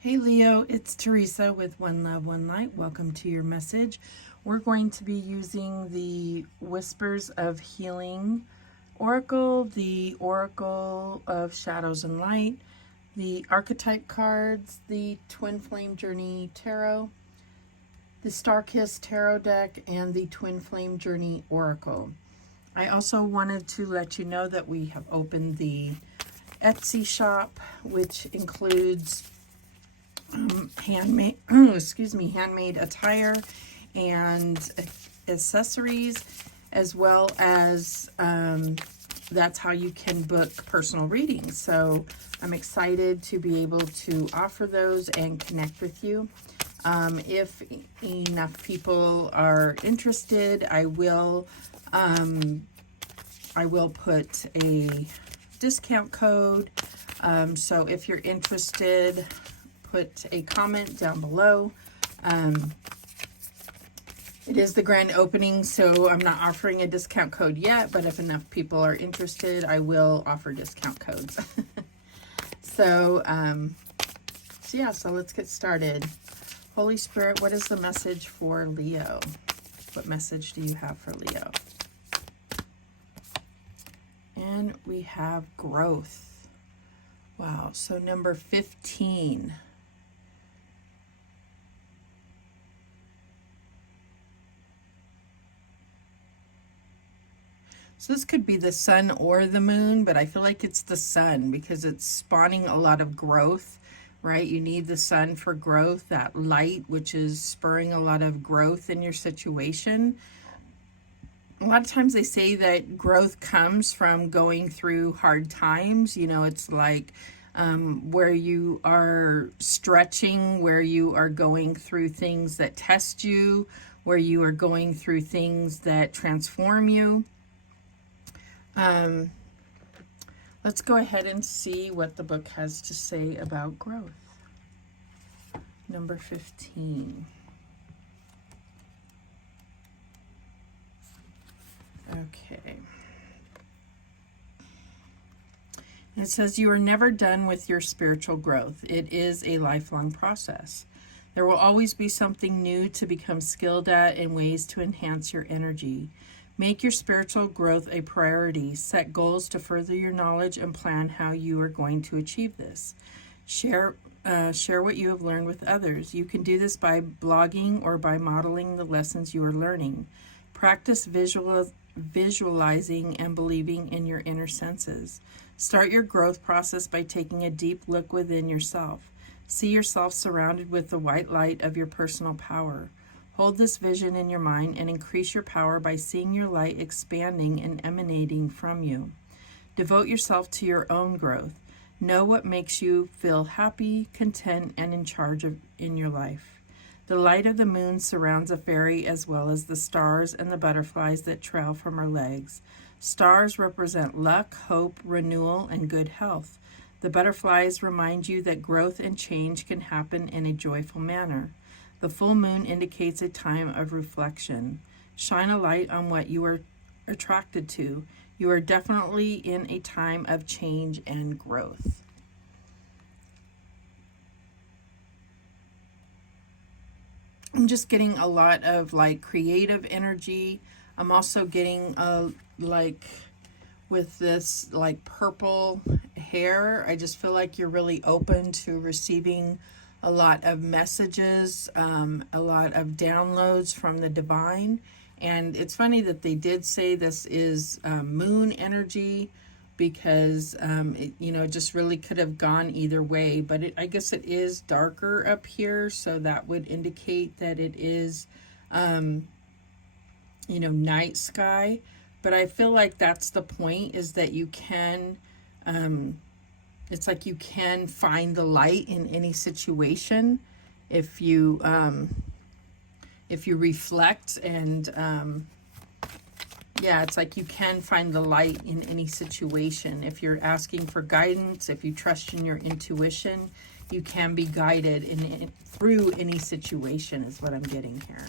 Hey Leo, it's Teresa with One Love, One Light. Welcome to your message. We're going to be using the Whispers of Healing Oracle, the Oracle of Shadows and Light, the Archetype cards, the Twin Flame Journey Tarot, the Star Kiss Tarot deck, and the Twin Flame Journey Oracle. I also wanted to let you know that we have opened the Etsy shop, which includes handmade attire and accessories, as well as that's how you can book personal readings. So I'm excited to be able to offer those and connect with you. If enough people are interested, I will put a discount code. So if you're interested, put a comment down below. It is the grand opening, so I'm not offering a discount code yet, but if enough people are interested, I will offer discount codes. So let's get started. Holy Spirit, what is the message for Leo? What message do you have for Leo? And we have growth. Wow, so number 15. So this could be the sun or the moon, but I feel like it's the sun because it's spawning a lot of growth, right? You need the sun for growth, that light, which is spurring a lot of growth in your situation. A lot of times they say that growth comes from going through hard times. You know, it's like where you are stretching, where you are going through things that test you, where you are going through things that transform you. Let's go ahead and see what the book has to say about growth. Number 15. Okay. And it says, you are never done with your spiritual growth. It is a lifelong process. There will always be something new to become skilled at and ways to enhance your energy. Make your spiritual growth a priority. Set goals to further your knowledge and plan how you are going to achieve this. Share what you have learned with others. You can do this by blogging or by modeling the lessons you are learning. Practice visualizing and believing in your inner senses. Start your growth process by taking a deep look within yourself. See yourself surrounded with the white light of your personal power. Hold this vision in your mind and increase your power by seeing your light expanding and emanating from you. Devote yourself to your own growth. Know what makes you feel happy, content, and in charge in your life. The light of the moon surrounds a fairy as well as the stars and the butterflies that trail from her legs. Stars represent luck, hope, renewal, and good health. The butterflies remind you that growth and change can happen in a joyful manner. The full moon indicates a time of reflection. Shine a light on what you are attracted to. You are definitely in a time of change and growth. I'm just getting a lot of like creative energy. I'm also getting with this like purple hair, I just feel like you're really open to receiving a lot of messages, a lot of downloads from the divine. And it's funny that they did say this is moon energy because it just really could have gone either way. But I guess it is darker up here, so that would indicate that it is, night sky. But I feel like that's the point, is that you can, it's like you can find the light in any situation if you reflect and it's like you can find the light in any situation. If you're asking for guidance, if you trust in your intuition, you can be guided through any situation is what I'm getting here.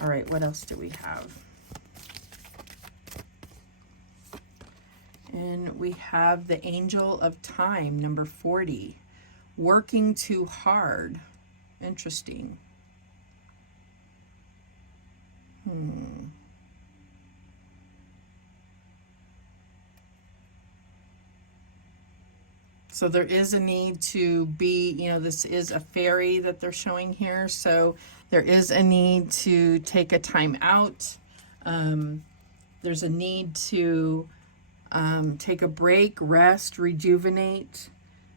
All right, what else do we have? And we have the Angel of Time, number 40. working too hard. Interesting. So there is a need to be, you know, this is a fairy that they're showing here. So there is a need to take a time out. There's a need to take a break, rest, rejuvenate.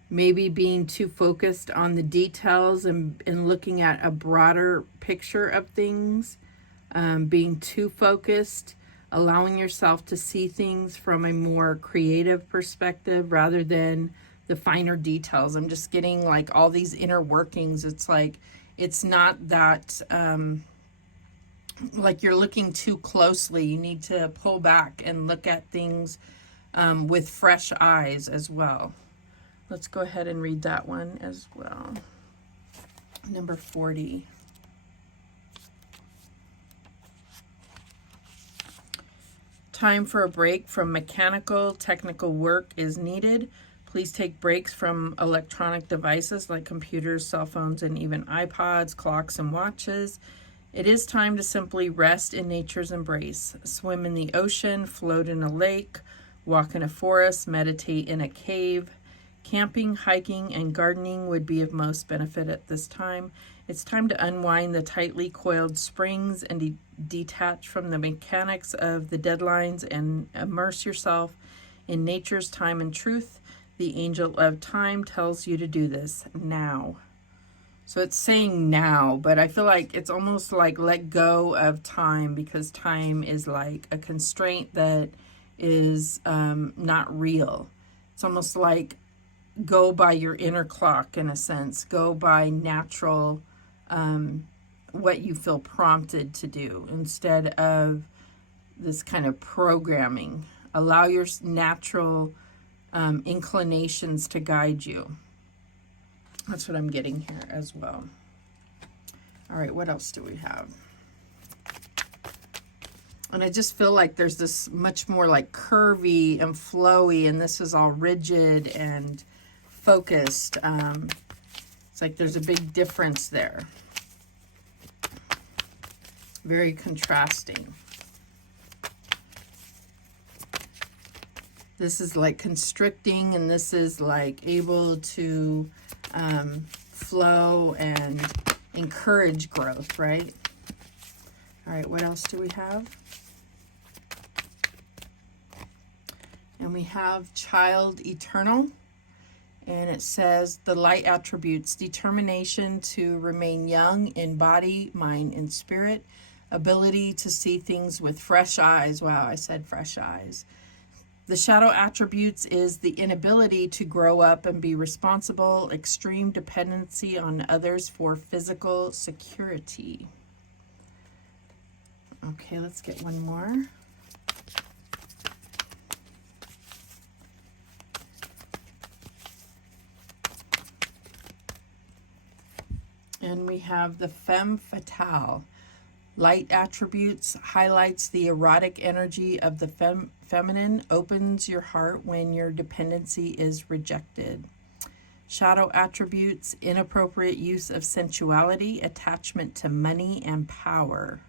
Maybe being too focused on the details and looking at a broader picture of things. Being too focused, allowing yourself to see things from a more creative perspective rather than the finer details. I'm just getting like all these inner workings. It's like, it's not that, like you're looking too closely. You need to pull back and look at things with fresh eyes as well. Let's go ahead and read that one as well. Number 40. Time for a break from mechanical, technical work is needed. Please take breaks from electronic devices like computers, cell phones, and even iPods, clocks, and watches. It is time to simply rest in nature's embrace. Swim in the ocean, float in a lake, walk in a forest, meditate in a cave. Camping, hiking, and gardening would be of most benefit at this time. It's time to unwind the tightly coiled springs and detach from the mechanics of the deadlines and immerse yourself in nature's time and truth. The angel of time tells you to do this now. So it's saying now, but I feel like it's almost like let go of time, because time is like a constraint that is not real. It's almost like go by your inner clock in a sense. Go by natural, what you feel prompted to do instead of this kind of programming. Allow your natural inclinations to guide you. That's what I'm getting here as well. All right, what else do we have? And I just feel like there's this much more like curvy and flowy, and this is all rigid and focused. It's like there's a big difference there. Very contrasting. This is like constricting, and this is like able to flow and encourage growth, right? All right, what else do we have? And we have Child Eternal. And it says the light attributes: determination to remain young in body, mind, and spirit. Ability to see things with fresh eyes. Wow, I said fresh eyes. The shadow attributes is the inability to grow up and be responsible, extreme dependency on others for physical security. Okay, let's get one more. And we have the femme fatale. Light attributes highlights the erotic energy of the feminine, opens your heart when your dependency is rejected. Shadow attributes: inappropriate use of sensuality, attachment to money and power.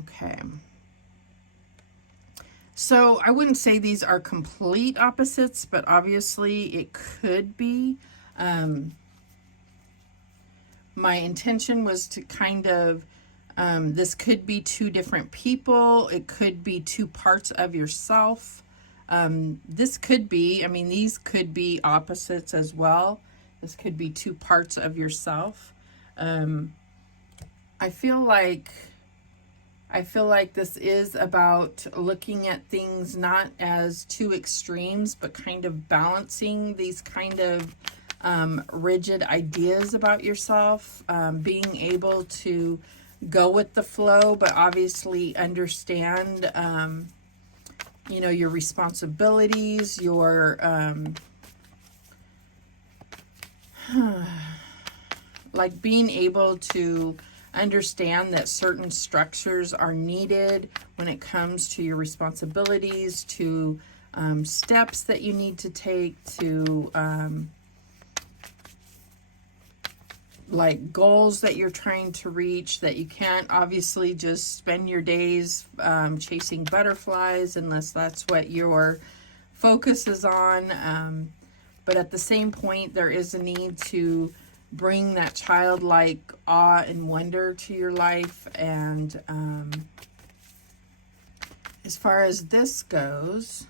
Okay. So I wouldn't say these are complete opposites, but obviously it could be. My intention was to kind of, this could be two different people. It could be two parts of yourself. This could be, I mean, these could be opposites as well. This could be two parts of yourself. I feel like this is about looking at things not as two extremes, but kind of balancing these kind of rigid ideas about yourself, being able to go with the flow, but obviously understand, you know, your responsibilities, your, like being able to understand that certain structures are needed when it comes to your responsibilities, to steps that you need to take to like goals that you're trying to reach, that you can't obviously just spend your days chasing butterflies unless that's what your focus is on. But at the same point, there is a need to bring that childlike awe and wonder to your life. And as far as this goes,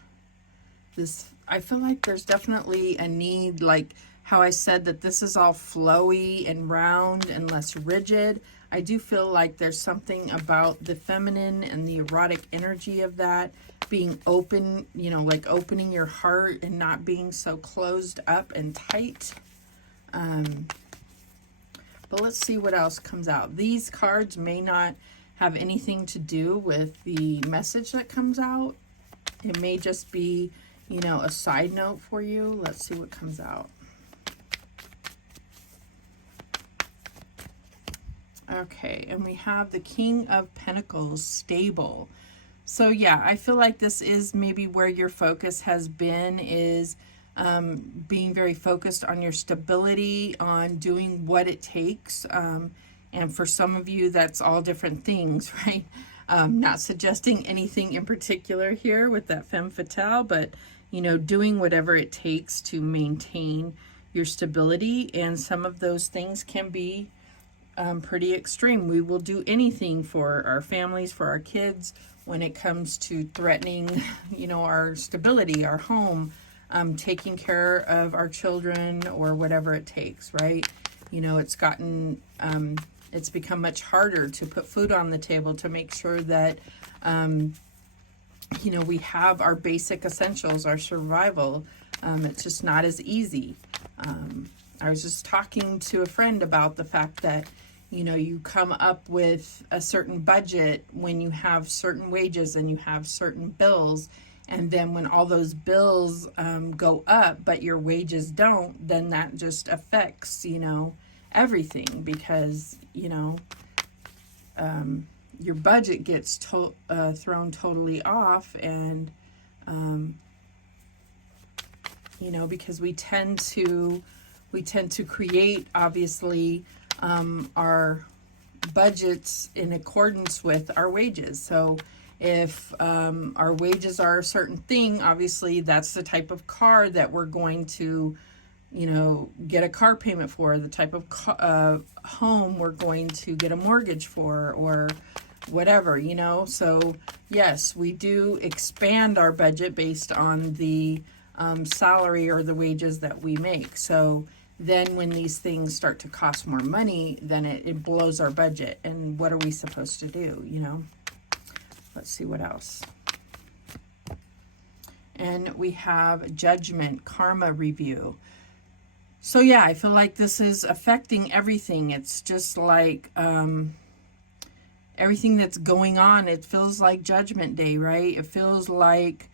I feel like there's definitely a need, like how I said that this is all flowy and round and less rigid. I do feel like there's something about the feminine and the erotic energy of that being open, you know, like opening your heart and not being so closed up and tight. But let's see what else comes out. These cards may not have anything to do with the message that comes out. It may just be, you know, a side note for you. Let's see what comes out. Okay, and we have the King of Pentacles, stable. So yeah, I feel like this is maybe where your focus has been, is being very focused on your stability, on doing what it takes. And for some of you, that's all different things, right? Not suggesting anything in particular here with that femme fatale, but, you know, doing whatever it takes to maintain your stability. And some of those things can be pretty extreme. We will do anything for our families, for our kids, when it comes to threatening, you know, our stability, our home, taking care of our children, or whatever it takes, right? You know, it's gotten, it's become much harder to put food on the table, to make sure that, you know, we have our basic essentials, our survival. It's just not as easy. I was just talking to a friend about the fact that, you know, you come up with a certain budget when you have certain wages and you have certain bills. And then when all those bills go up, but your wages don't, then that just affects, you know, everything, because, you know, your budget gets thrown totally off. And, you know, because we tend to create, obviously, our budgets in accordance with our wages. So if our wages are a certain thing, obviously that's the type of car that we're going to, you know, get a car payment for, the type of home we're going to get a mortgage for, or whatever, you know. So yes, we do expand our budget based on the salary or the wages that we make. So then when these things start to cost more money, then it blows our budget. And what are we supposed to do, you know? Let's see what else. And we have Judgment, Karma Review. So yeah, I feel like this is affecting everything. It's just like everything that's going on, it feels like Judgment Day, right? It feels like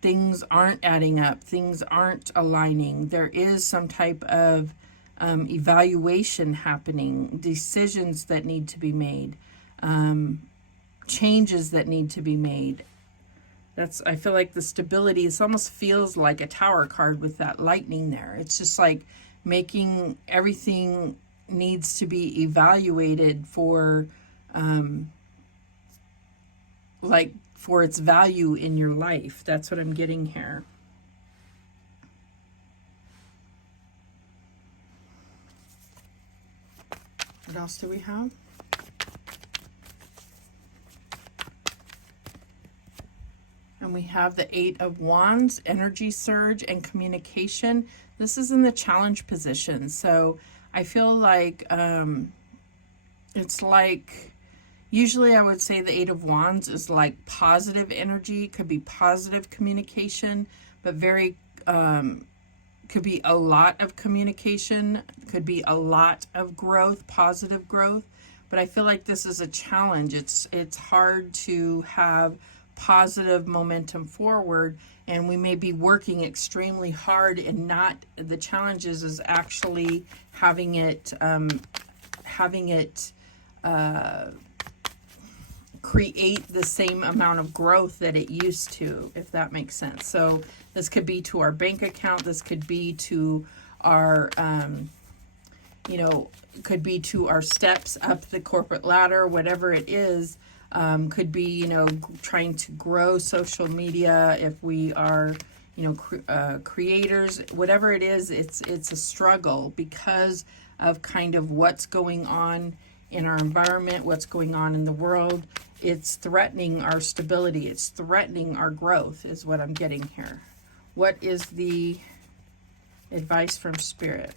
things aren't adding up, things aren't aligning. There is some type of evaluation happening, decisions that need to be made, changes that need to be made. I feel like the stability, it almost feels like a Tower card with that lightning there. It's just like making everything needs to be evaluated for for its value in your life. That's what I'm getting here. What else do we have? And we have the Eight of Wands, energy surge and communication. This is in the challenge position. So I feel like it's like, usually I would say the Eight of Wands is like positive energy, could be positive communication, but very, could be a lot of communication, could be a lot of growth, positive growth. But I feel like this is a challenge. It's hard to have positive momentum forward, and we may be working extremely hard, and not, the challenges is actually having it create the same amount of growth that it used to, if that makes sense. So this could be to our bank account. This could be to our, you know, could be to our steps up the corporate ladder, whatever it is. Could be, you know, trying to grow social media if we are, you know, creators, whatever it is. It's a struggle because of kind of what's going on in our environment, what's going on in the world. It's threatening our stability. It's threatening our growth is what I'm getting here. What is the advice from Spirit?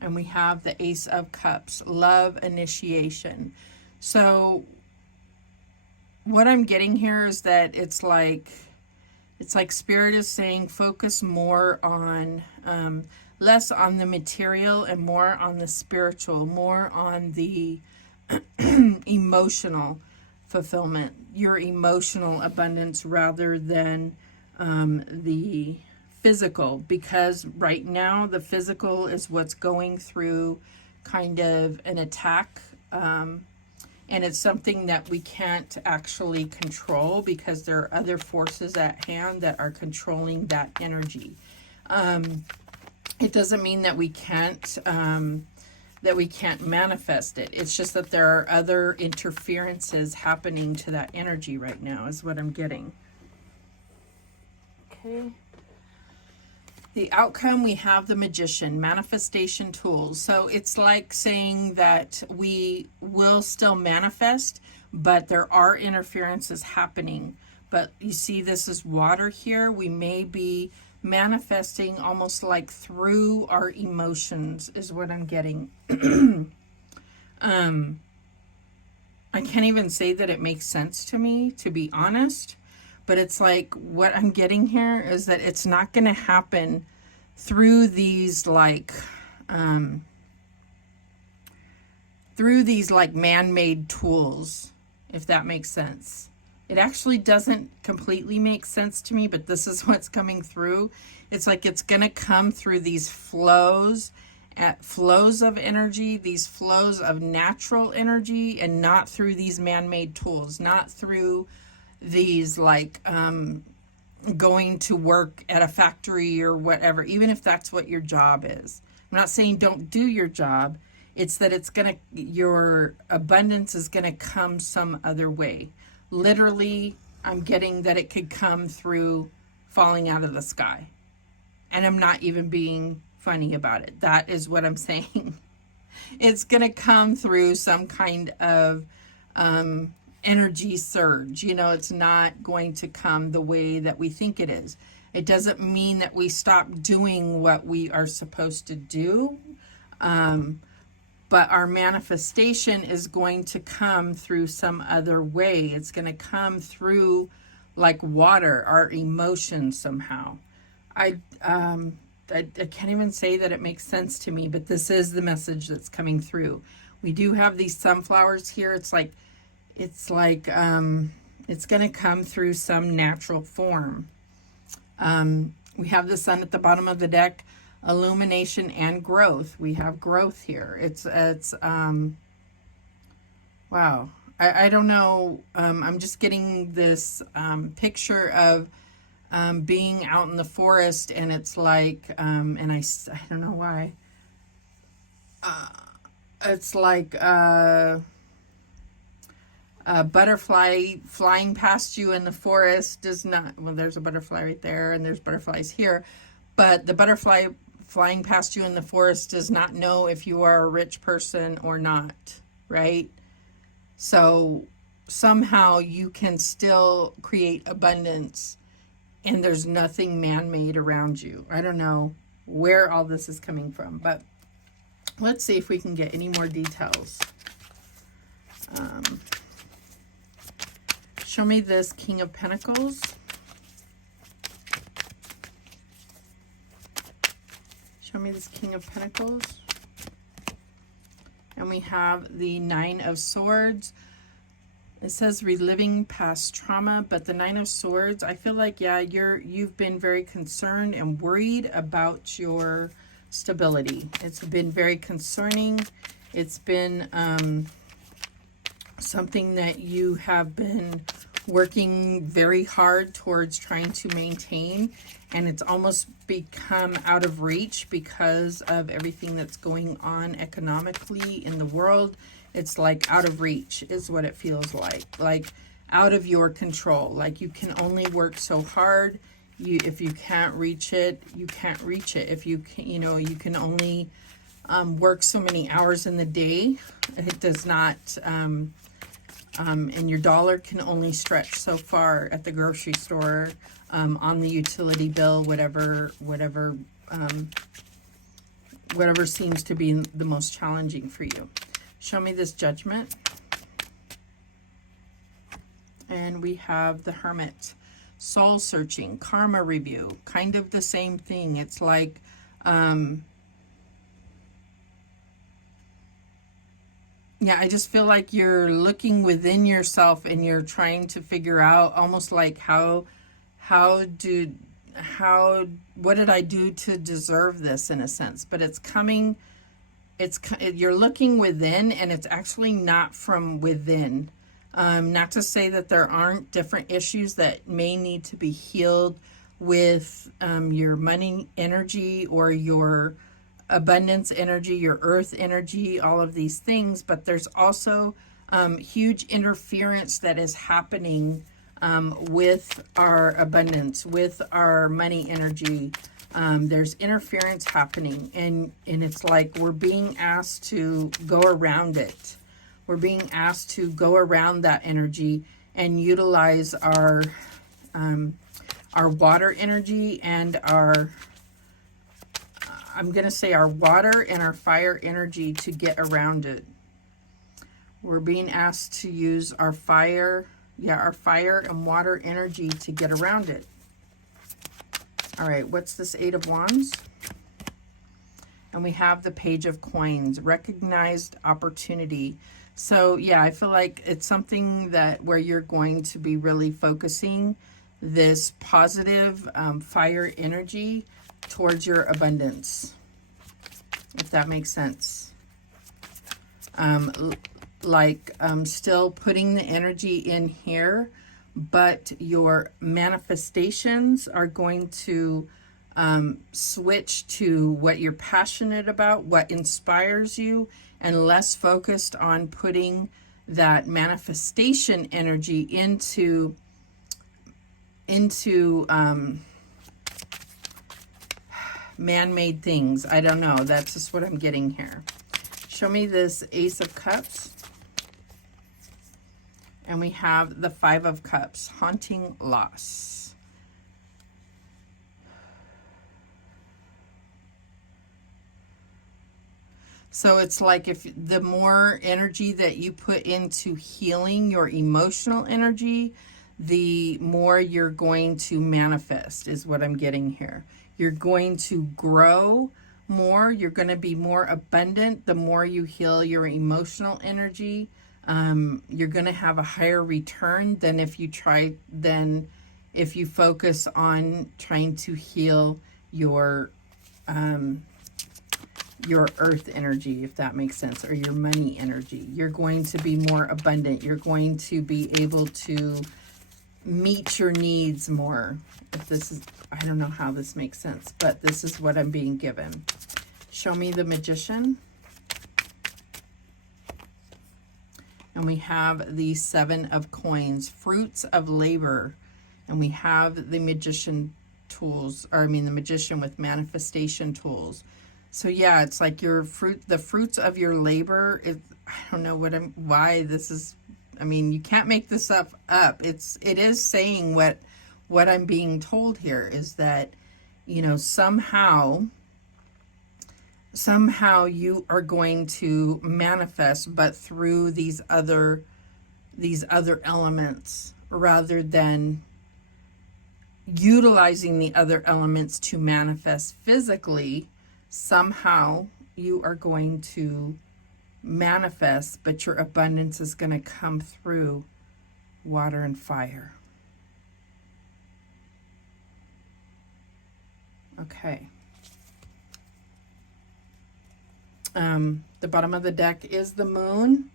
And we have the Ace of Cups, love initiation. So what I'm getting here is that it's like Spirit is saying focus more on, less on the material and more on the spiritual, more on the emotional fulfillment, your emotional abundance rather than the physical, because right now the physical is what's going through kind of an attack, and it's something that we can't actually control because there are other forces at hand that are controlling that energy. It doesn't mean that we can't manifest it. It's just that there are other interferences happening to that energy right now is what I'm getting. Okay. The outcome, we have the Magician, manifestation tools. So it's like saying that we will still manifest, but there are interferences happening. But you see, this is water here. We may be manifesting almost like through our emotions is what I'm getting. I can't even say that it makes sense to me, to be honest. But it's like what I'm getting here is that it's not going to happen through these like man-made tools, if that makes sense. It actually doesn't completely make sense to me, but this is what's coming through. It's like it's going to come through these flows of energy, these flows of natural energy, and not through these man-made tools, not through these like going to work at a factory or whatever, even if that's what your job is. I'm not saying don't do your job. It's that your abundance is gonna come some other way. Literally, I'm getting that it could come through falling out of the sky. And I'm not even being funny about it. That is what I'm saying. It's gonna come through some kind of energy surge. You know, it's not going to come the way that we think it is. It doesn't mean that we stop doing what we are supposed to do, but our manifestation is going to come through some other way. It's going to come through like water, our emotions somehow. I can't even say that it makes sense to me, but this is the message that's coming through. We do have these sunflowers here. It's going to come through some natural form. We have the sun at the bottom of the deck, illumination and growth. We have growth here. It's wow. I don't know. I'm just getting this picture of being out in the forest, and it's like, and I don't know why. It's like a butterfly flying past you in the forest does not, well, there's a butterfly right there, and there's butterflies here, but the butterfly flying past you in the forest does not know if you are a rich person or not, right? So somehow you can still create abundance, and there's nothing man-made around you. I don't know where all this is coming from, but let's see if we can get any more details. Show me this King of Pentacles. Show me this King of Pentacles. And we have the Nine of Swords. It says reliving past trauma, but the Nine of Swords, I feel like, yeah, you've been very concerned and worried about your stability. It's been very concerning. It's been something that you have been working very hard towards trying to maintain, and it's almost become out of reach because of everything that's going on economically in the world. It's like out of reach is what it feels like out of your control. Like you can only work so hard. If you can't reach it, you can't reach it. If you can, you can only work so many hours in the day. It does not, and your dollar can only stretch so far at the grocery store, on the utility bill, whatever seems to be the most challenging for you. Show me this Judgment. And we have the Hermit. Soul searching, karma review, kind of the same thing. It's like, yeah, I just feel like you're looking within yourself and you're trying to figure out almost like what did I do to deserve this, in a sense. But it's coming, you're looking within, and it's actually not from within. Not to say that there aren't different issues that may need to be healed with your money energy or your abundance energy, your earth energy, all of these things, but there's also huge interference that is happening with our abundance, with our money energy. There's interference happening, and it's like we're being asked to go around it. We're being asked to go around that energy and utilize our water energy and our water and our fire energy to get around it. We're being asked to use our fire and water energy to get around it. All right, what's this Eight of Wands? And we have the Page of Coins, recognized opportunity. So yeah, I feel like it's something where you're going to be really focusing this positive fire energy towards your abundance, if that makes sense. Still putting the energy in here, but your manifestations are going to switch to what you're passionate about, what inspires you, and less focused on putting that manifestation energy into man-made things. I don't know. That's just what I'm getting here. Show me this Ace of Cups. And we have the Five of Cups, haunting loss. So it's like if the more energy that you put into healing your emotional energy, the more you're going to manifest, is what I'm getting here. You're going to grow more. You're going to be more abundant the more you heal your emotional energy. You're going to have a higher return than if you focus on trying to heal your earth energy, if that makes sense, or your money energy. You're going to be more abundant. You're going to be able to meet your needs more. If this is, I don't know how this makes sense, but this is what I'm being given. Show me the Magician. And we have the Seven of Coins, fruits of labor. And we have the Magician tools, or I mean the Magician with manifestation tools. So yeah, it's like the fruits of your labor. I don't know why this is, I mean, you can't make this up. It is saying what I'm being told here is that, somehow you are going to manifest, but through these other elements, rather than utilizing the other elements to manifest physically. Somehow you are going to manifest, but your abundance is going to come through water and fire. Okay. The bottom of the deck is the Moon.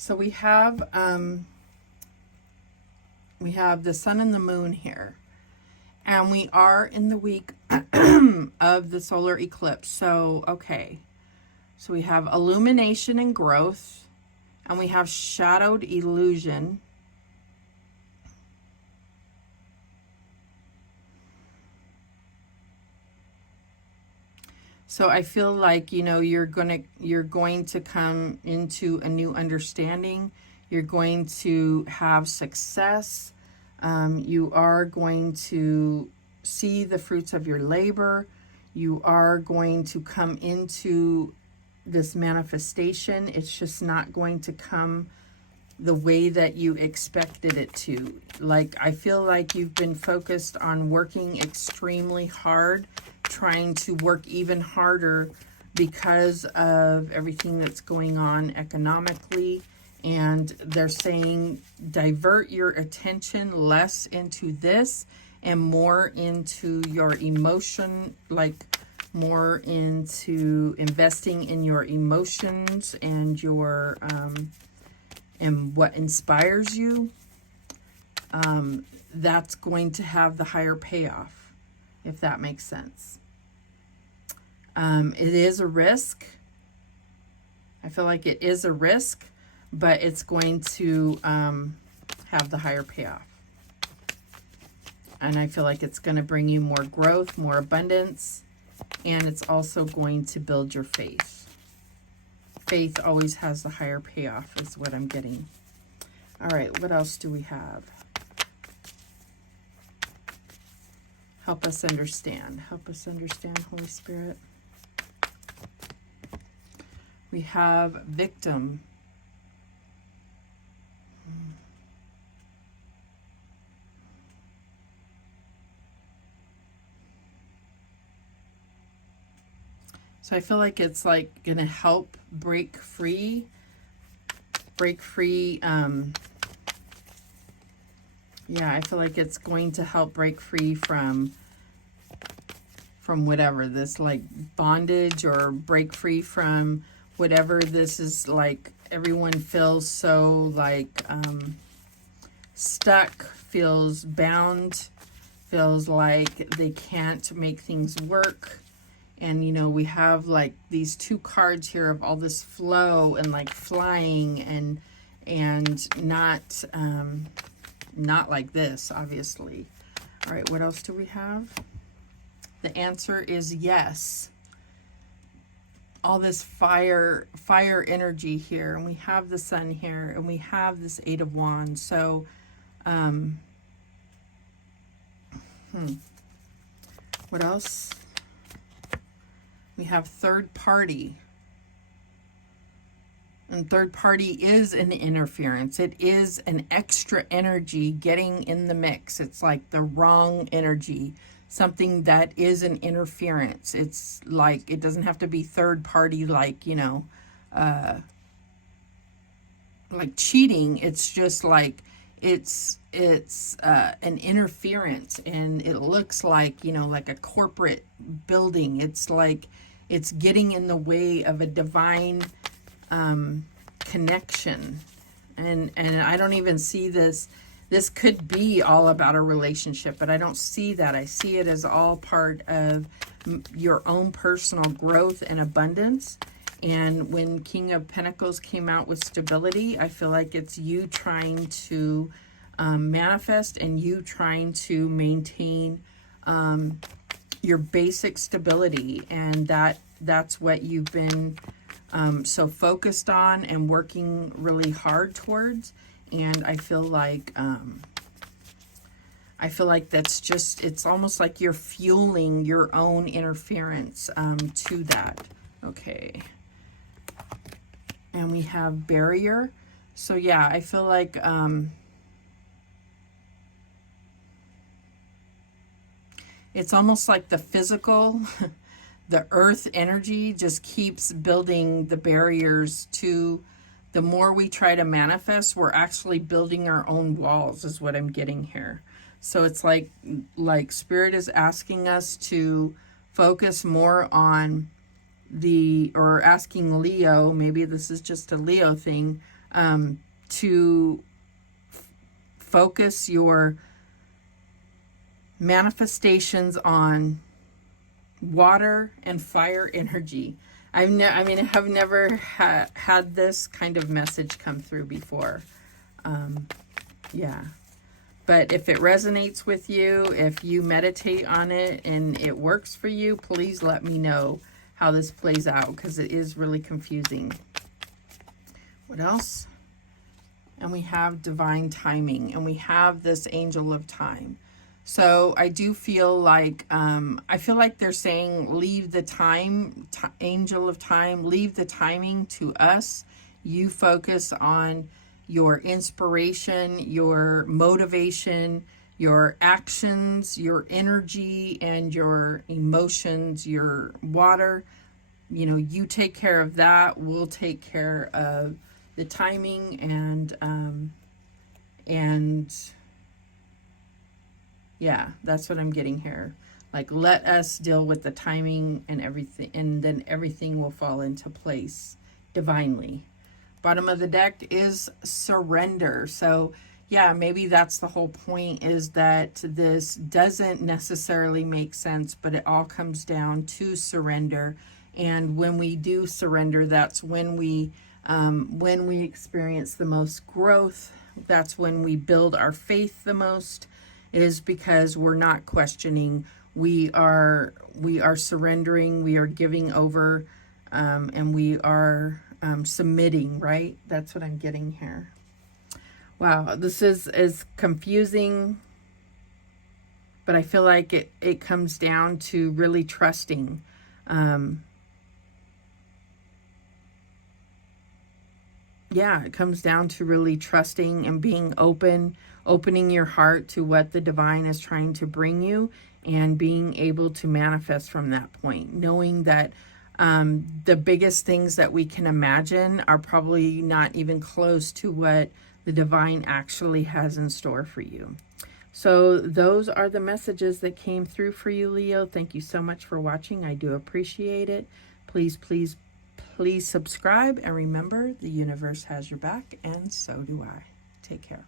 So we have the sun and the moon here. And we are in the week of the solar eclipse. So, okay. So we have illumination and growth. And we have shadowed illusion. So I feel like, you know, you're going to come into a new understanding. You're going to have success. You are going to see the fruits of your labor. You are going to come into this manifestation. It's just not going to come the way that you expected it to. Like, I feel like you've been focused on working extremely hard, trying to work even harder because of everything that's going on economically. And they're saying divert your attention less into this and more into your emotion, like more into investing in your emotions and your and what inspires you. That's going to have the higher payoff, if that makes sense. It is a risk. I feel like it is a risk, but it's going to have the higher payoff. And I feel like it's going to bring you more growth, more abundance, and it's also going to build your faith. Faith always has the higher payoff, is what I'm getting. All right, what else do we have? Help us understand. Help us understand, Holy Spirit. We have victim. So I feel like it's like going to help break free. Yeah, I feel like it's going to help break free from whatever this, like, bondage, or break free from whatever this is. Like, everyone feels so like stuck, feels bound, feels like they can't make things work. And, you know, we have like these two cards here of all this flow and like flying and not like this, obviously. All right, what else do we have? The answer is yes. All this fire energy here, and we have the sun here, and we have this Eight of Wands. So, what else? We have third party. And third party is an interference. It is an extra energy getting in the mix. It's like the wrong energy. Something that is an interference. It's like, it doesn't have to be third party, like, you know, like cheating. It's just like, it's an interference, and it looks like, you know, like a corporate building. It's like, it's getting in the way of a divine connection. And I don't even see this. This could be all about a relationship, but I don't see that. I see it as all part of your own personal growth and abundance. And when King of Pentacles came out with stability, I feel like it's you trying to manifest, and you trying to maintain your basic stability. And that's what you've been so focused on and working really hard towards. And I feel like that's just, it's almost like you're fueling your own interference to that. Okay. And we have barrier. So yeah, I feel like it's almost like the physical, the earth energy just keeps building the barriers to, the more we try to manifest, we're actually building our own walls, is what I'm getting here. So it's like Spirit is asking us to focus more on or asking Leo, maybe this is just a Leo thing, to focus your manifestations on water and fire energy. I've never had this kind of message come through before. Yeah. But if it resonates with you, if you meditate on it and it works for you, please let me know how this plays out, because it is really confusing. What else? And we have divine timing, and we have this angel of time. So I do feel like, they're saying, leave the time, angel of time, leave the timing to us. You focus on your inspiration, your motivation, your actions, your energy, and your emotions, your water. You know, you take care of that. We'll take care of the timing and yeah, that's what I'm getting here. Like, let us deal with the timing and everything, and then everything will fall into place divinely. Bottom of the deck is surrender. So yeah, maybe that's the whole point, is that this doesn't necessarily make sense, but it all comes down to surrender. And when we do surrender, that's when we experience the most growth. That's when we build our faith the most, is because we're not questioning. We are surrendering, we are giving over, and we are submitting, right? That's what I'm getting here. Wow, this is confusing, but I feel like it comes down to really trusting. Yeah, it comes down to really trusting and being opening your heart to what the divine is trying to bring you, and being able to manifest from that point, knowing that the biggest things that we can imagine are probably not even close to what the divine actually has in store for you. So those are the messages that came through for you, Leo. Thank you so much for watching. I do appreciate it. Please, please, please subscribe, and remember, the universe has your back, and so do I. Take care.